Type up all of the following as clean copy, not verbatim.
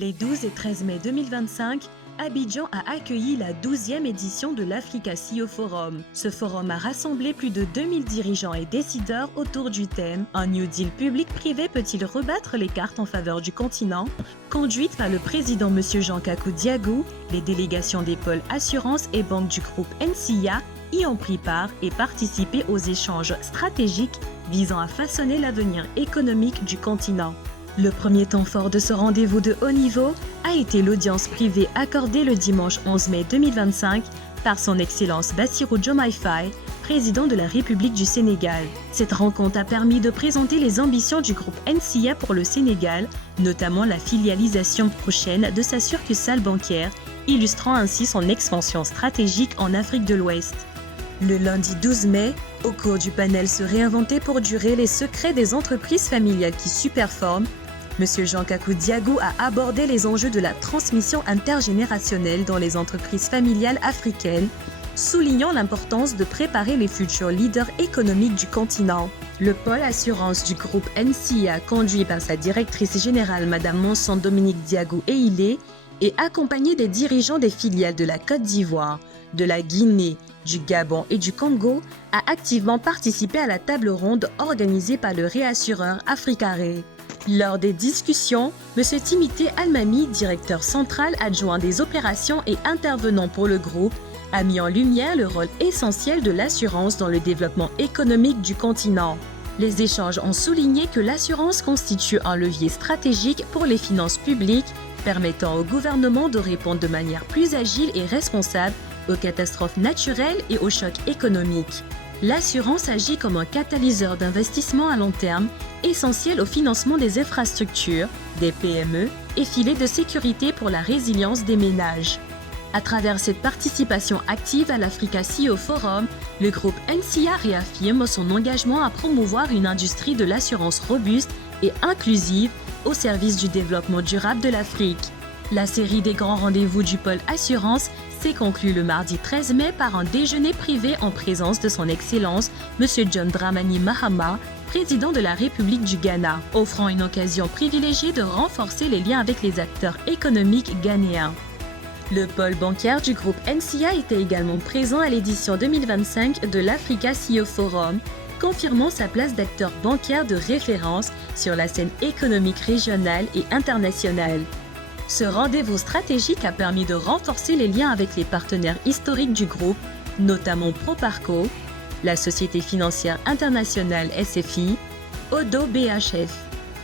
Les 12 et 13 mai 2025, Abidjan a accueilli la 12e édition de l'Africa CEO Forum. Ce forum a rassemblé plus de 2000 dirigeants et décideurs autour du thème « Un New Deal public-privé peut-il rebattre les cartes en faveur du continent ?» Conduite par le président M. Jean-Kakou Diagou, les délégations des pôles assurances et banques du groupe NCIA y ont pris part et participé aux échanges stratégiques visant à façonner l'avenir économique du continent. Le premier temps fort de ce rendez-vous de haut niveau a été l'audience privée accordée le dimanche 11 mai 2025 par son Excellence Bassirou Diomaye Faye, président de la République du Sénégal. Cette rencontre a permis de présenter les ambitions du groupe NCIA pour le Sénégal, notamment la filialisation prochaine de sa succursale bancaire, illustrant ainsi son expansion stratégique en Afrique de l'Ouest. Le lundi 12 mai, au cours du panel Se réinventer pour durer, les secrets des entreprises familiales qui superforment, M. Jean-Kakou Diagou a abordé les enjeux de la transmission intergénérationnelle dans les entreprises familiales africaines, soulignant l'importance de préparer les futurs leaders économiques du continent. Le pôle assurance du groupe NCIA, conduit par sa directrice générale Mme Monson Dominique Diagou Eilé, et accompagné des dirigeants des filiales de la Côte d'Ivoire, de la Guinée, du Gabon et du Congo, a activement participé à la table ronde organisée par le réassureur Africaré. Lors des discussions, M. Timité Almami, directeur central adjoint des opérations et intervenant pour le groupe, a mis en lumière le rôle essentiel de l'assurance dans le développement économique du continent. Les échanges ont souligné que l'assurance constitue un levier stratégique pour les finances publiques, permettant au gouvernement de répondre de manière plus agile et responsable aux catastrophes naturelles et aux chocs économiques. L'assurance agit comme un catalyseur d'investissement à long terme, essentiel au financement des infrastructures, des PME et filets de sécurité pour la résilience des ménages. À travers cette participation active à l'Africa CEO Forum, le groupe NCIA réaffirme son engagement à promouvoir une industrie de l'assurance robuste et inclusive au service du développement durable de l'Afrique. La série des grands rendez-vous du pôle assurance s'est conclue le mardi 13 mai par un déjeuner privé en présence de son Excellence M. John Dramani Mahama, président de la République du Ghana, offrant une occasion privilégiée de renforcer les liens avec les acteurs économiques ghanéens. Le pôle bancaire du groupe NCIA était également présent à l'édition 2025 de l'Africa CEO Forum, confirmant sa place d'acteur bancaire de référence sur la scène économique régionale et internationale. Ce rendez-vous stratégique a permis de renforcer les liens avec les partenaires historiques du groupe, notamment Proparco, la Société financière internationale SFI, Odo BHF,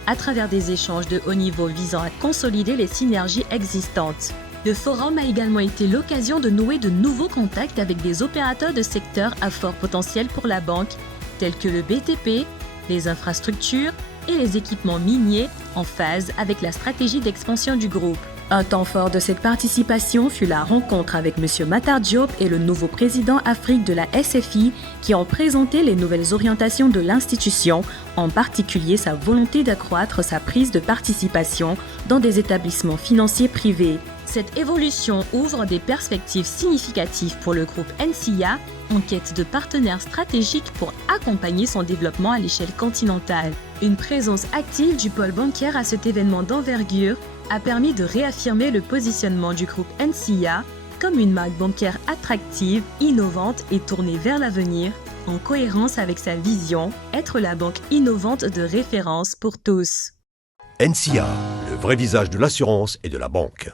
à travers des échanges de haut niveau visant à consolider les synergies existantes. Le forum a également été l'occasion de nouer de nouveaux contacts avec des opérateurs de secteurs à fort potentiel pour la banque, tels que le BTP, les infrastructures et les équipements miniers en phase avec la stratégie d'expansion du groupe. Un temps fort de cette participation fut la rencontre avec M. Matar Diop et le nouveau président Afrique de la SFI qui ont présenté les nouvelles orientations de l'institution, en particulier sa volonté d'accroître sa prise de participation dans des établissements financiers privés. Cette évolution ouvre des perspectives significatives pour le groupe NCIA, en quête de partenaires stratégiques pour accompagner son développement à l'échelle continentale. Une présence active du pôle bancaire à cet événement d'envergure a permis de réaffirmer le positionnement du groupe NCIA comme une marque bancaire attractive, innovante et tournée vers l'avenir, en cohérence avec sa vision, être la banque innovante de référence pour tous. NCIA, le vrai visage de l'assurance et de la banque.